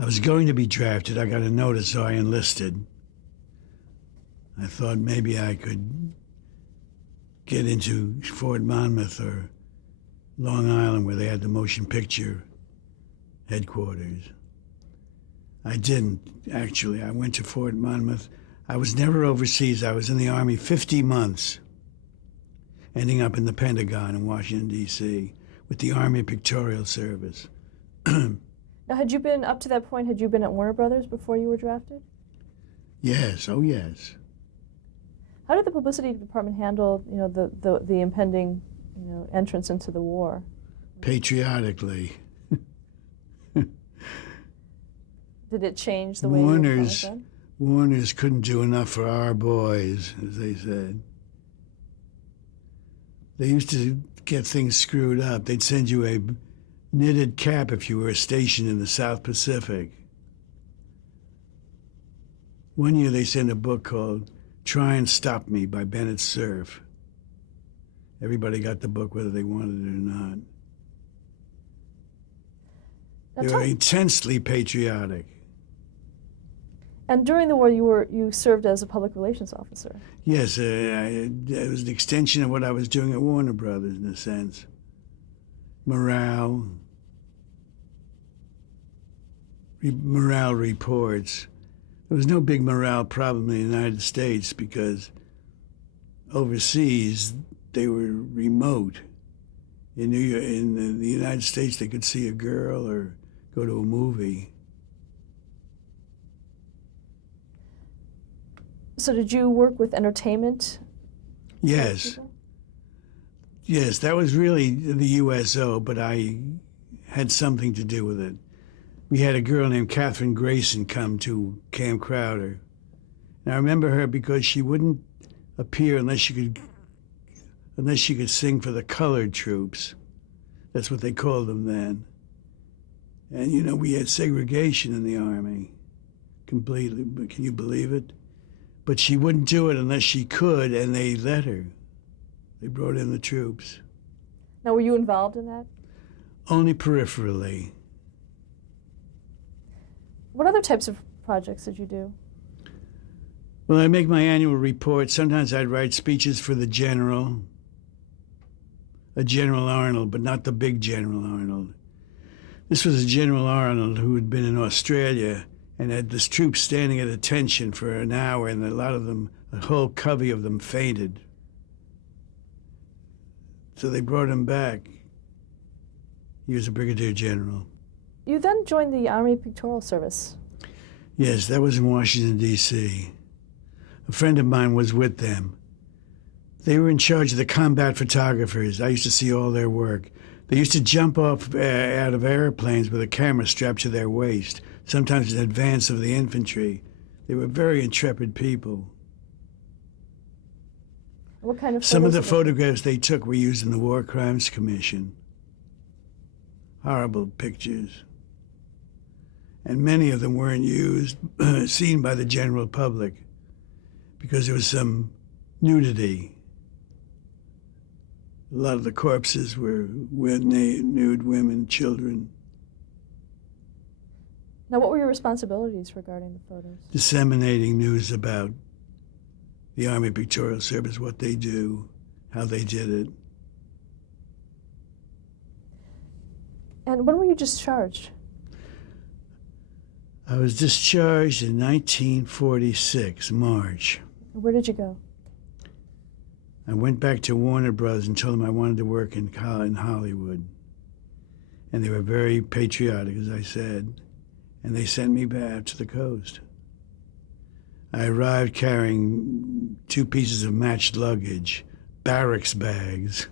I was going to be drafted. I got a notice, so I enlisted. I thought maybe I could get into Fort Monmouth or Long Island where they had the motion picture headquarters. I didn't, actually. I went to Fort Monmouth. I was never overseas. I was in the Army 50 months, ending up in the Pentagon in Washington, D.C., with the Army Pictorial Service. Now, had you been, up to that point, had you been at Warner Brothers before you were drafted? Yes, oh yes. How did the publicity department handle, the impending, entrance into the war? Patriotically. Did it change the way you were then? Warners couldn't do enough for our boys, as they said. They used to get things screwed up. They'd send you a knitted cap if you were stationed in the South Pacific. One year they sent a book called Try and Stop Me by Bennett Cerf. Everybody got the book whether they wanted it or not. They were intensely patriotic. And during the war, you served as a public relations officer. Yes, it was an extension of what I was doing at Warner Brothers, in a sense. Morale reports. There was no big morale problem in the United States because overseas they were remote. In the United States, they could see a girl or go to a movie. So did you work with entertainment? Yes. Yes, that was really the USO, but I had something to do with it. We had a girl named Catherine Grayson come to Camp Crowder. And I remember her because she wouldn't appear unless she could sing for the colored troops. That's what they called them then. And we had segregation in the Army, completely. Can you believe it? But she wouldn't do it unless she could, and they let her. They brought in the troops. Now, were you involved in that? Only peripherally. What other types of projects did you do? Well, I'd make my annual report. Sometimes I'd write speeches for the general, a General Arnold, but not the big General Arnold. This was a General Arnold who had been in Australia and had this troop standing at attention for an hour, and a lot of them, a whole covey of them fainted. So they brought him back. He was a brigadier general. You then joined the Army Pictorial Service. Yes, that was in Washington, D.C. A friend of mine was with them. They were in charge of the combat photographers. I used to see all their work. They used to jump off out of airplanes with a camera strapped to their waist, sometimes in advance of the infantry. They were very intrepid people. What kind of Some of the photographs they took were used in the War Crimes Commission. Horrible pictures. And many of them weren't used, seen by the general public, because there was some nudity. A lot of the corpses were nude women, children. Now, what were your responsibilities regarding the photos? Disseminating news about the Army Pictorial Service, what they do, how they did it. And when were you discharged? I was discharged in 1946, March. Where did you go? I went back to Warner Brothers and told them I wanted to work in Hollywood. And they were very patriotic, as I said, and they sent me back to the coast. I arrived carrying 2 pieces of matched luggage, barracks bags.